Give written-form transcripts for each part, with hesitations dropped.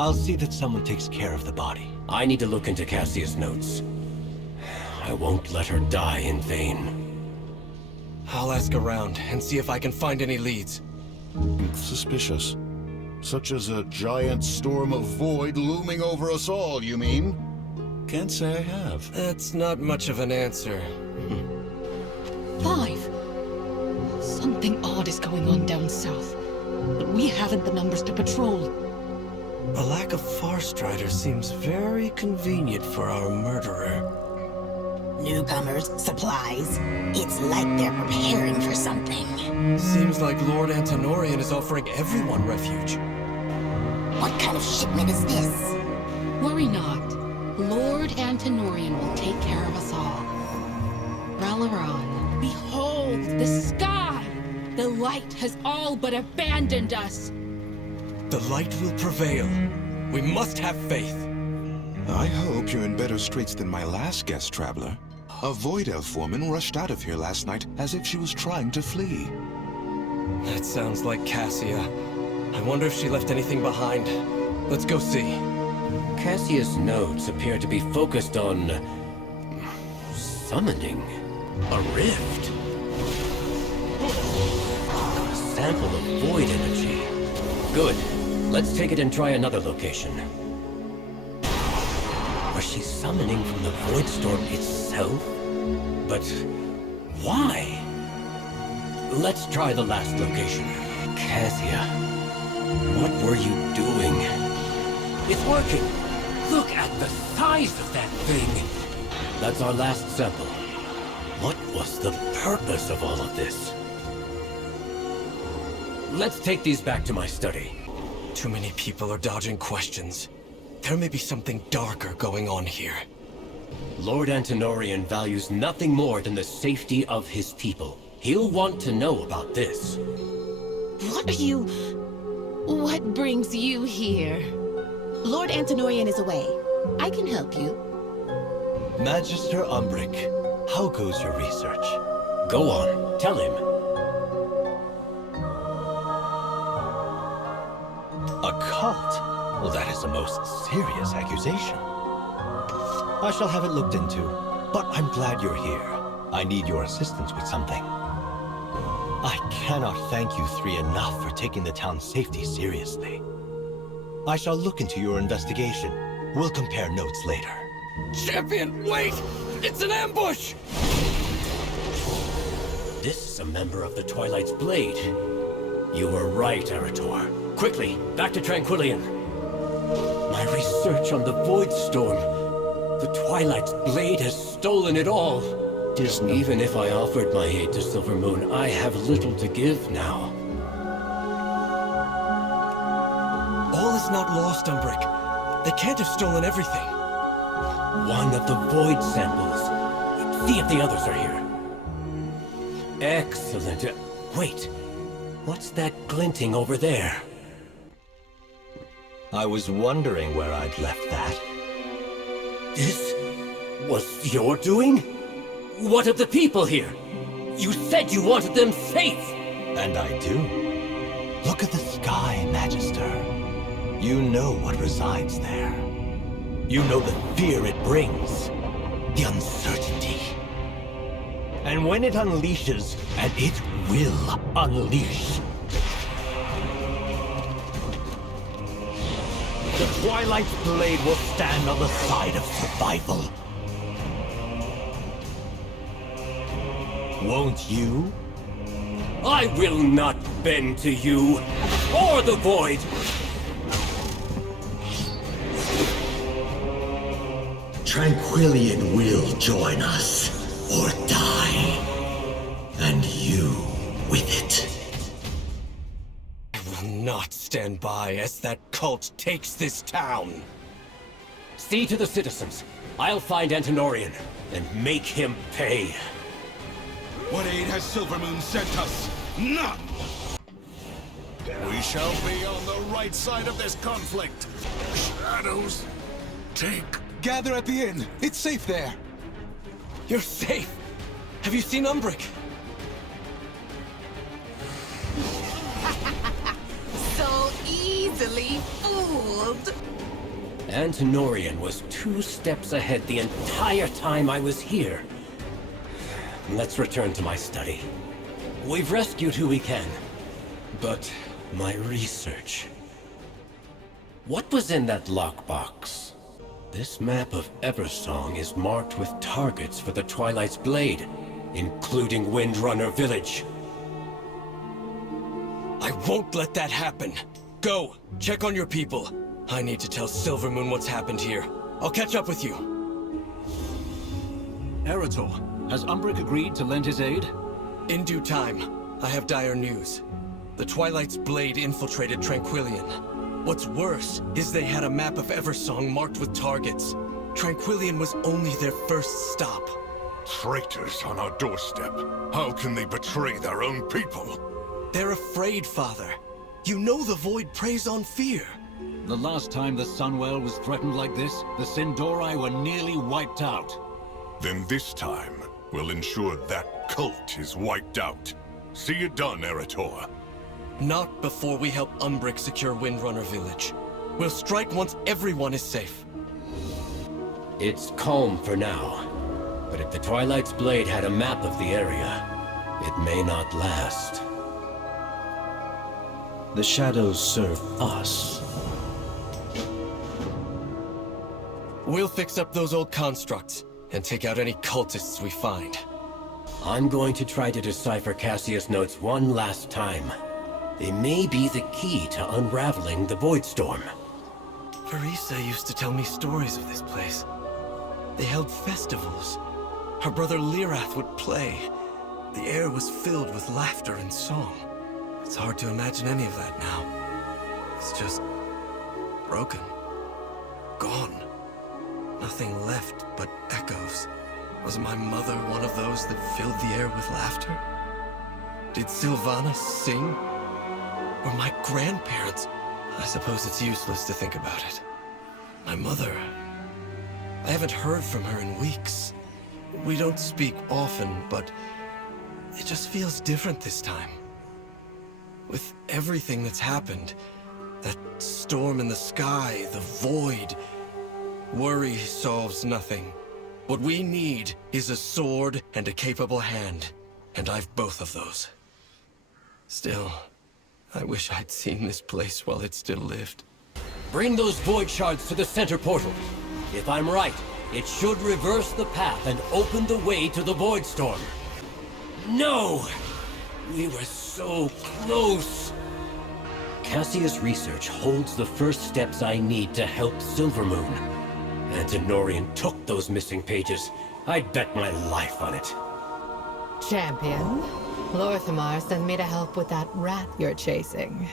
I'll see that someone takes care of the body. I need to look into Cassia's notes. I won't let her die in vain. I'll ask around and see if I can find any leads. Suspicious. Such as a giant storm of void looming over us all, you mean? Can't say I have. That's not much of an answer. 5. Something odd is going on down south, but we haven't the numbers to patrol. A lack of Farstriders seems very convenient for our murderer. Newcomers, supplies. It's like they're preparing for something. Seems like Lord Antonorian is offering everyone refuge. What kind of shipment is this? Worry not. Lord Antonorian will take care of us all. Ralaran, behold the sky! The light has all but abandoned us. The light will prevail. We must have faith. I hope you're in better straits than my last guest traveler. A Void Elf woman rushed out of here last night as if she was trying to flee. That sounds like Cassia. I wonder if she left anything behind. Let's go see. Cassia's notes appear to be focused on... summoning a rift. A sample of void energy. Good. Let's take it and try another location. Was she summoning from the void storm itself? But why? Let's try the last location. Cassia, what were you doing? It's working! Look at the size of that thing! That's our last sample. What was the purpose of all of this? Let's take these back to my study. Too many people are dodging questions. There may be something darker going on here. Lord Antonorian values nothing more than the safety of his people. He'll want to know about this. What brings you here? Lord Antonorian is away. I can help you. Magister Umbric, how goes your research? Go on, tell him. A cult? Well, that is a most serious accusation. I shall have it looked into, but I'm glad you're here. I need your assistance with something. I cannot thank you three enough for taking the town's safety seriously. I shall look into your investigation. We'll compare notes later. Champion, wait! It's an ambush! This is a member of the Twilight's Blade. You were right, Arator. Quickly, back to Tranquillien. My research on the Void Storm. The Twilight's Blade has stolen it all. Even if I offered my aid to Silvermoon, I have little to give now. All is not lost, Umbric. They can't have stolen everything. One of the Void samples. See if the others are here. Excellent. Wait. What's that glinting over there? I was wondering where I'd left that. This was your doing? What of the people here? You said you wanted them safe! And I do. Look at the sky, Magister. You know what resides there. You know the fear it brings. The uncertainty. And when it unleashes, and it will unleash, the Twilight's Blade will stand on the side of survival. Won't you? I will not bend to you, or the Void! Tranquillien will join us, or die. And you with it. I will not stand by as that cult takes this town. See to the citizens. I'll find Antonorian and make him pay. What aid has Silvermoon sent us? None! We shall be on the right side of this conflict. Shadows, take... Gather at the inn. It's safe there. You're safe. Have you seen Umbric? So easily fooled. loved? Antonorian was 2 steps ahead the entire time I was here. Let's return to my study. We've rescued who we can, but my research... What was in that lockbox? This map of Eversong is marked with targets for the Twilight's Blade, including Windrunner Village. I won't let that happen. Go, check on your people. I need to tell Silvermoon what's happened here. I'll catch up with you. Arator, has Umbric agreed to lend his aid? In due time, I have dire news. The Twilight's Blade infiltrated Tranquillien. What's worse is they had a map of Eversong marked with targets. Tranquillien was only their first stop. Traitors on our doorstep. How can they betray their own people? They're afraid, Father. You know the Void preys on fear. The last time the Sunwell was threatened like this, the Sindori were nearly wiped out. Then this time, we'll ensure that cult is wiped out. See it done, Arator. Not before we help Umbric secure Windrunner Village. We'll strike once everyone is safe. It's calm for now, but if the Twilight's Blade had a map of the area, it may not last. The shadows serve us. We'll fix up those old constructs and take out any cultists we find. I'm going to try to decipher Cassia's notes one last time. They may be the key to unraveling the Void Storm. Parisa used to tell me stories of this place. They held festivals. Her brother Lirath would play. The air was filled with laughter and song. It's hard to imagine any of that now. It's just... broken. Gone. Nothing left but echoes. Was my mother one of those that filled the air with laughter? Did Sylvana sing? Or my grandparents? I suppose it's useless to think about it. My mother... I haven't heard from her in weeks. We don't speak often, but it just feels different this time. With everything that's happened, that storm in the sky, the void, worry solves nothing. What we need is a sword and a capable hand, and I've both of those. Still, I wish I'd seen this place while it still lived. Bring those void shards to the center portal. If I'm right, it should reverse the path and open the way to the Void Storm. No! We were so close! Cassia's research holds the first steps I need to help Silvermoon. Antonorian took those missing pages. I'd bet my life on it. Champion, Lorthamar sent me to help with that rat you're chasing.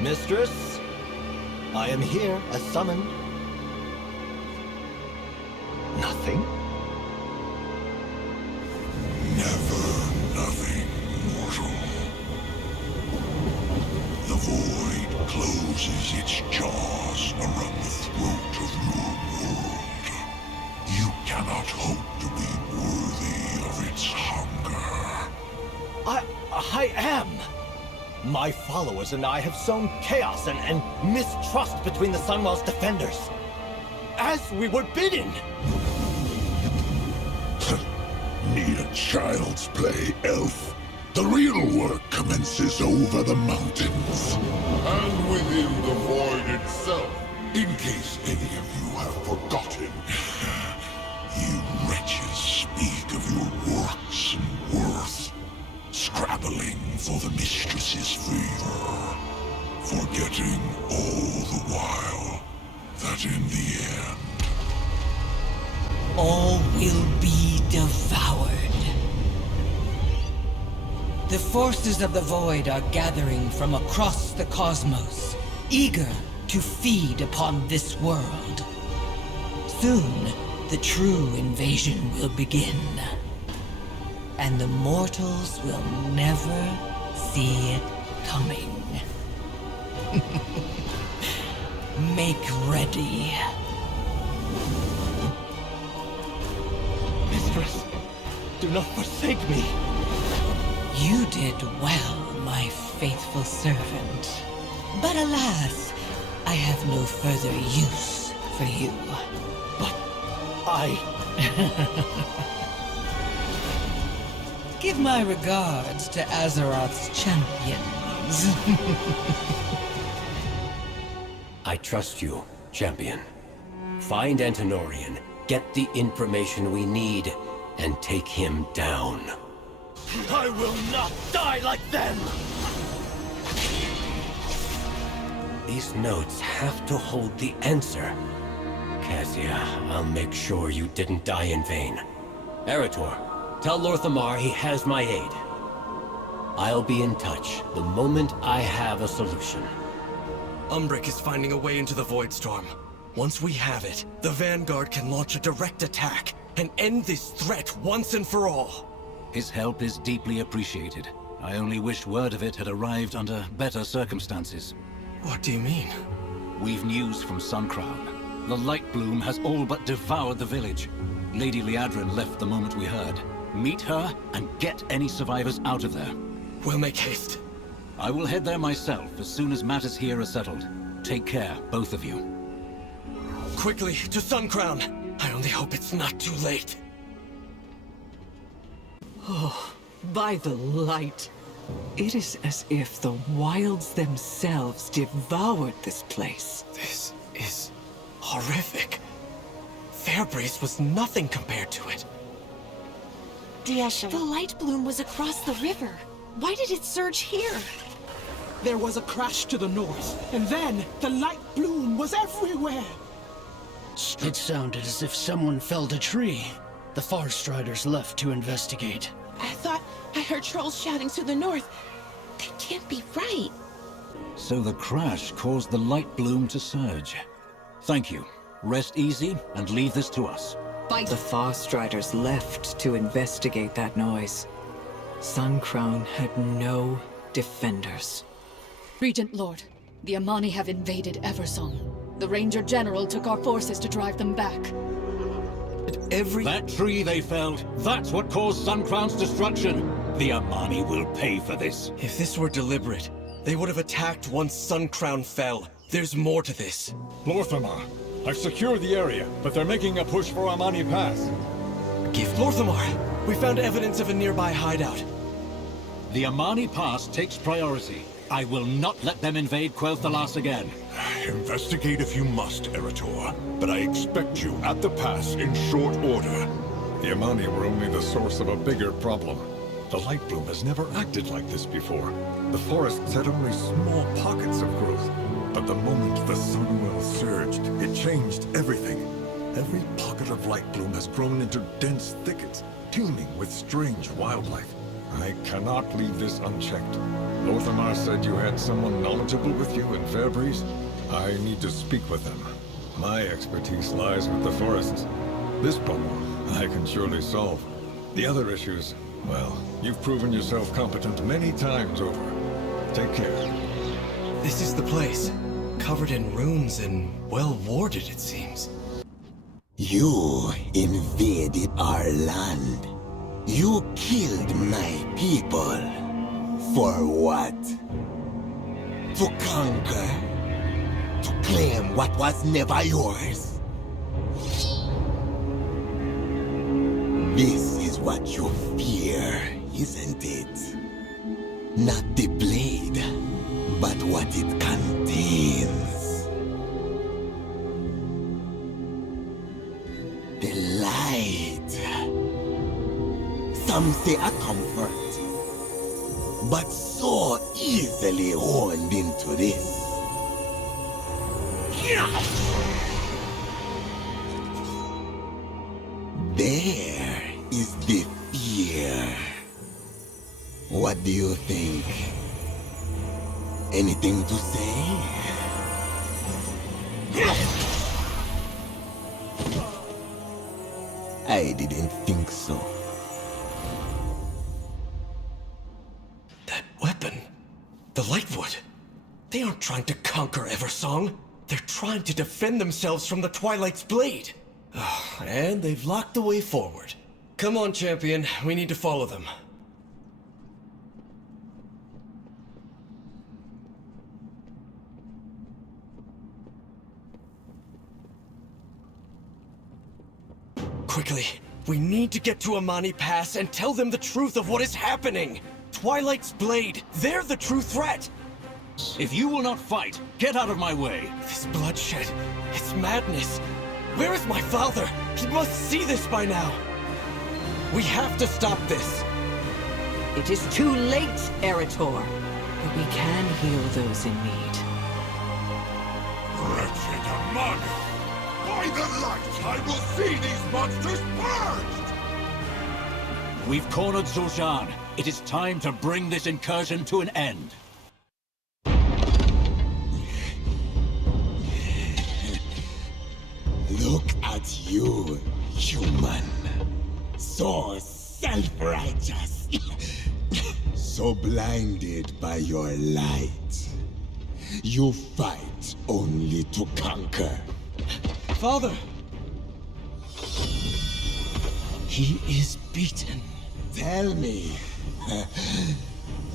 Mistress, I am here as summoned. Nothing? Never nothing, mortal. The void closes its jaws around the throat of your world. You cannot hope to be worthy of its hunger. I am! My followers and I have sown chaos and mistrust between the Sunwell's defenders. As we were bidden! Mere child's play, elf. The real work commences over the mountains. And within the void itself. In case any of you have forgotten, you wretches speak of your works and worth, scrabbling for the mistress's favor, forgetting all the while that in the end, all will be devoured. The forces of the void are gathering from across the cosmos, eager to feed upon this world. Soon, the true invasion will begin, and the mortals will never see it coming. Make ready. Mistress, do not forsake me. You did well, my faithful servant. But alas, I have no further use for you. But I... Give my regards to Azeroth's champions. I trust you, champion. Find Antinorian, get the information we need, and take him down. I will not die like them! These notes have to hold the answer. Cassia, I'll make sure you didn't die in vain. Arator, tell Lorthamar he has my aid. I'll be in touch the moment I have a solution. Umbric is finding a way into the Void Storm. Once we have it, the Vanguard can launch a direct attack and end this threat once and for all. His help is deeply appreciated. I only wish word of it had arrived under better circumstances. What do you mean? We've news from Suncrown. The Lightbloom has all but devoured the village. Lady Liadrin left the moment we heard. Meet her and get any survivors out of there. We'll make haste. I will head there myself as soon as matters here are settled. Take care, both of you. Quickly, to Suncrown! I only hope it's not too late. Oh, by the light. It is as if the wilds themselves devoured this place. This is horrific. Fairbreeze was nothing compared to it. The Lightbloom was across the river. Why did it surge here? There was a crash to the north, and then the Lightbloom was everywhere. It sounded as if someone felled a tree. The Forest Riders left to investigate. I thought I heard trolls shouting to the north. That can't be right. So the crash caused the Lightbloom to surge. Thank you. Rest easy and leave this to us. The Forest Riders left to investigate that noise. Suncrown had no defenders. Regent Lord, the Amani have invaded Eversong. The Ranger General took our forces to drive them back. That tree they felled, that's what caused Suncrown's destruction. The Amani will pay for this. If this were deliberate, they would have attacked once Suncrown fell. There's more to this. Lorthamar, I've secured the area, but they're making a push for Amani Pass. Give Lorthamar! We found evidence of a nearby hideout. The Amani Pass takes priority. I will not let them invade Quel'Thalas again. Investigate if you must, Arator, but I expect you at the pass in short order. The Amani were only the source of a bigger problem. The Lightbloom has never acted like this before. The forests had only small pockets of growth. But the moment the Sunwell surged, it changed everything. Every pocket of Lightbloom has grown into dense thickets, teeming with strange wildlife. I cannot leave this unchecked. Lorthamar said you had someone knowledgeable with you in Fairbreeze. I need to speak with them. My expertise lies with the forests. This problem I can surely solve. The other issues, well, you've proven yourself competent many times over. Take care. This is the place. Covered in ruins and well warded, it seems. You invaded our land. You killed my people. For what? To conquer? To claim what was never yours? This is what you fear, isn't it? Not the blade, but what it contains. The light. Some say a comfort, but so easily honed into this. There is the fear. What do you think? Anything to say? I didn't think so. That weapon, the Lightwood, they aren't trying to conquer Eversong. They're trying to defend themselves from the Twilight's blade. And they've locked the way forward. Come on, champion. We need to follow them. Quickly, we need to get to Amani Pass and tell them the truth of what is happening. Twilight's Blade, they're the true threat. If you will not fight, get out of my way. This bloodshed, it's madness. Where is my father? He must see this by now. We have to stop this. It is too late, Arator. But we can heal those in need. Wretched Amani! By the light, I will see these monsters purged! We've cornered Zul'jan. It is time to bring this incursion to an end. Look at you, human. So self-righteous. So blinded by your light. You fight only to conquer. Father! He is beaten. Tell me,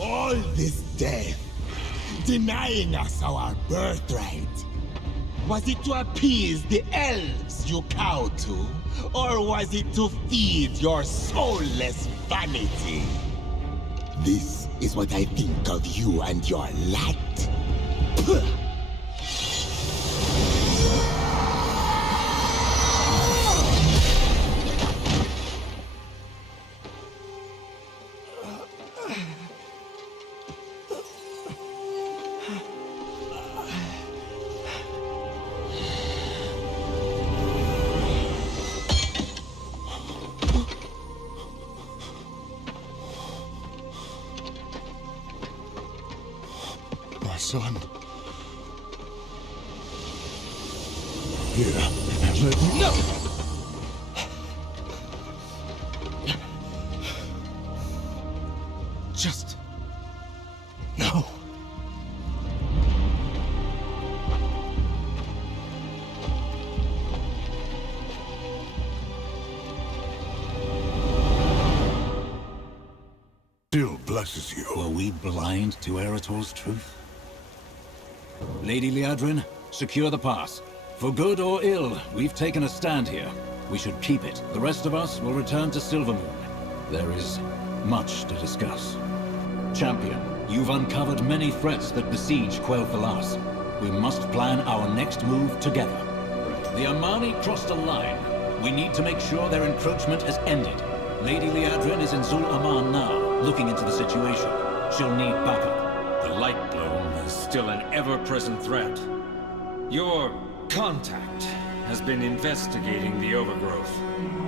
all this death, denying us our birthright, was it to appease the elves you cow to, or was it to feed your soulless vanity? This is what I think of you and your light. Son. Here, let me... No! Just... no. Still blesses you. Were we blind to Arator's truth? Lady Liadrin, secure the pass. For good or ill, we've taken a stand here. We should keep it. The rest of us will return to Silvermoon. There is much to discuss. Champion, you've uncovered many threats that besiege Quel'Thalas. We must plan our next move together. The Amani crossed a line. We need to make sure their encroachment has ended. Lady Liadrin is in Zul'aman'a now, looking into the situation. She'll need backup. The Lightbloom is still an ever-present threat. Your contact has been investigating the overgrowth.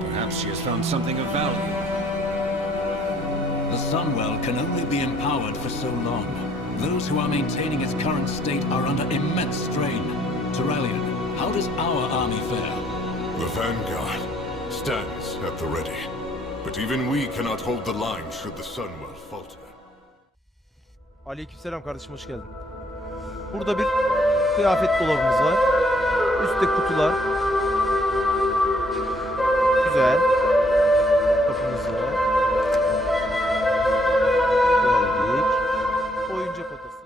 Perhaps she has found something of value. The Sunwell can only be empowered for so long. Those who are maintaining its current state are under immense strain. Turalyon, how does our army fare? The vanguard stands at the ready. But even we cannot hold the line should the Sunwell falter. Aleykümselam kardeşim, hoş geldin. Burada bir kıyafet dolabımız var. Üstte kutular. Güzel. Kapımız var. Geldik. Oyuncak odası.